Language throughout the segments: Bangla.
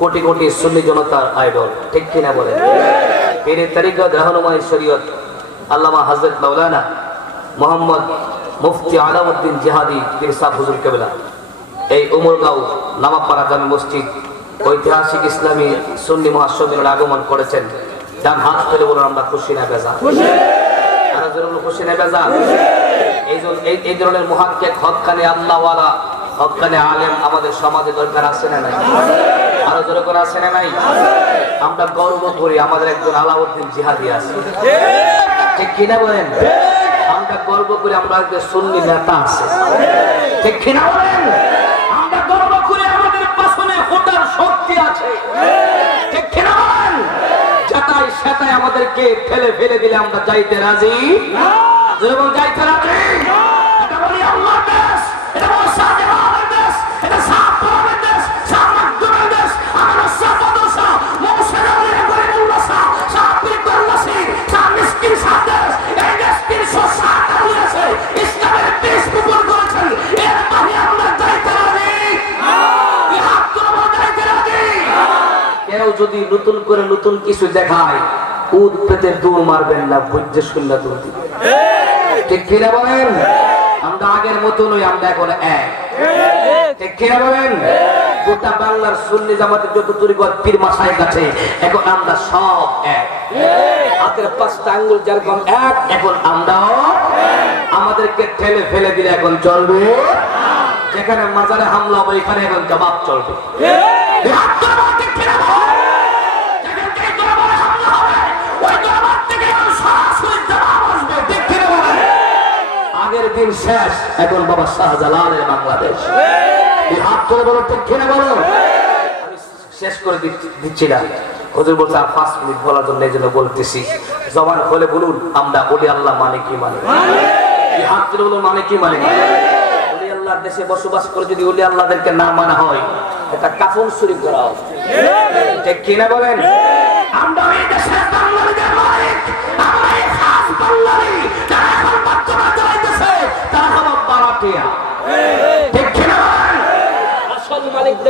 কোটি কোটি সুন্নি জনতার আইডল। ঠিক কিনা শরীয়ত। আল্লামা হজরত মৌলানা মোহাম্মদ মুফতি জিহাদি এই উমরগাঁও নামাপাড়া জামি মসজিদ ঐতিহাসিক ইসলামী সুন্নি মহাসমিনের আগমন করেছেন। ডান হাত ফেলে বলুন, আমরা খুশি না বেজা খুশি না বেজা এই ধরনের মহাক্কে হকানে আল্লাহওয়ালা হকানে আলেম আমাদের সমাজে দরকার আছে না নাই? আরও জোরে করে আছে না নাই? আমরা গর্ব করি, আমাদের একজন আলাউদ্দিন জিহাদি আছে। ঠিক কিনা বলেন? আমরা গর্ব করি আমরা একজন সুন্নি নেতা আছে। ঠিক কিনা বলেন? আমরা গর্ব করি আমাদের ভোটার শক্তি আছে। ঠিক কিনা বলেন? যেটাই সেটাই আমাদেরকে ফেলে ফেলে দিলে আমরা যাইতে রাজি? যাইতে রাজি? যদি নতুন করে নতুন কিছু দেখায় উদ পেতে দৌড় মারবেন না শূন্য দৌড় দিবেন। ঠিক কিনা বলেন? আমরা আগের মতো নই আমরা এখন এক। ঠিক কিনা বলেন? গোটা বাংলার সুন্নি জামাতের যত তরিকত পীর মাসায় কাছে এখন আমরা সব এক। হাতের পাঁচটা আঙ্গুল যেরকম এক এখন আমরাও আমাদেরকে ঠেলে ফেলে দিলে এখন চলবে। যেখানে মাজারে হামলা হবে এখানে এখন জবাব চলবে। ঠিক। দিন শেষ। এখন বাবা শাহজালালের বাংলাদেশ। হাত তুলে বলো, ঠিক কিনা বলো? শেষ করে দিচ্ছি- না। হুজুর বলছে, আর পাঁচ মিনিট বলার জন্য এই জন্য বলতেছি। জবান হলে বলুন, আমরা বলি আল্লাহ মানে কি মানে? হাত তুলে বলুন মানে কি মানে? ওলি আল্লাহর দেশে বসবাস করে যদি ওলি আল্লাহদেরকে না মানা হয়, এটা কাফন চুরি করা হবে ঠিক কিনা বলেন? আমরা এই দেশের বাঙালিদের মালিক, আমরা এই খাস বাঙালি যারা এখন বর্তমান চালাইতেছে তারা হলো বারাটিয়া ঠিক কিনা বলেন আসল মালিকদের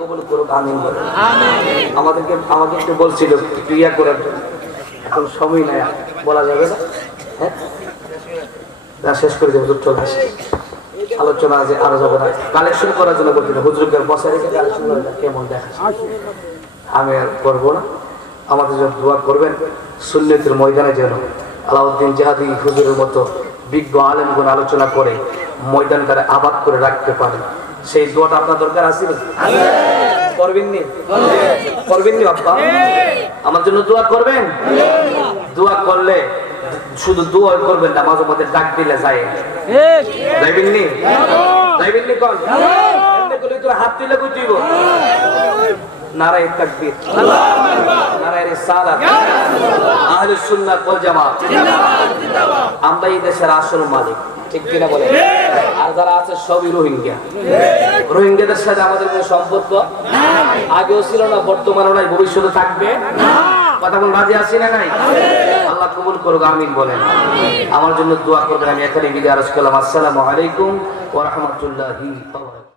কবুল করুক আমিন বলে। আমাদেরকে আমাকে একটু বলছিল করার জন্য। এখন সময় নাই বলা যাবে না। হ্যাঁ? না শেষ করে দেবো চলে আসে আলোচনা আছে আরও যাবে না। কালেকশন করার জন্য বলছিল হুজুরকে বসে রেখে কালেকশন করে কেমন দেখা আমি আর করব না। আমাদের জন্য দোয়া করবেন। সুন্নতির ময়দানে যেন আলাউদ্দিন জাহাদি হুজুরের মতো বিজ্ঞ আলেমগুন আলোচনা করে ময়দানটারে আবাদ করে রাখতে পারে। সেই দোয়াটা আপনার দরকার আছে নি? করবেননি করবেননি বাপ্পা আমার জন্য দোয়া করবেন? দোয়া করলে শুধু দোয়া করবেন না মাঝে মধ্যে ডাক দিলে যায়। যাইবেননি যাইবেননি কন? হাত দিলে বুঝিব নারায় তাকবীর। নারায় রিসালাত। আহলে সুন্নাত ওয়াল জামাত। আমরা এই দেশের আসল মালিক ঠিক কিনা বলে আর যারা আছে সবই রোহিঙ্গা। রোহিঙ্গাদের সাথে আমাদের কোনো সম্পর্ক? আগেও ছিল না বর্তমানেও নাই ভবিষ্যতে থাকবে? কথা বল রাজি আছি না নাই? আল্লাহ কবুল করুক আমিন বলেন। আমার জন্য দোয়া করবেন আমি এখানে বিদায় আরজ করলাম। আসসালামু আলাইকুম ওয়া রাহমাতুল্লাহি ওয়া বারাকাতুহু।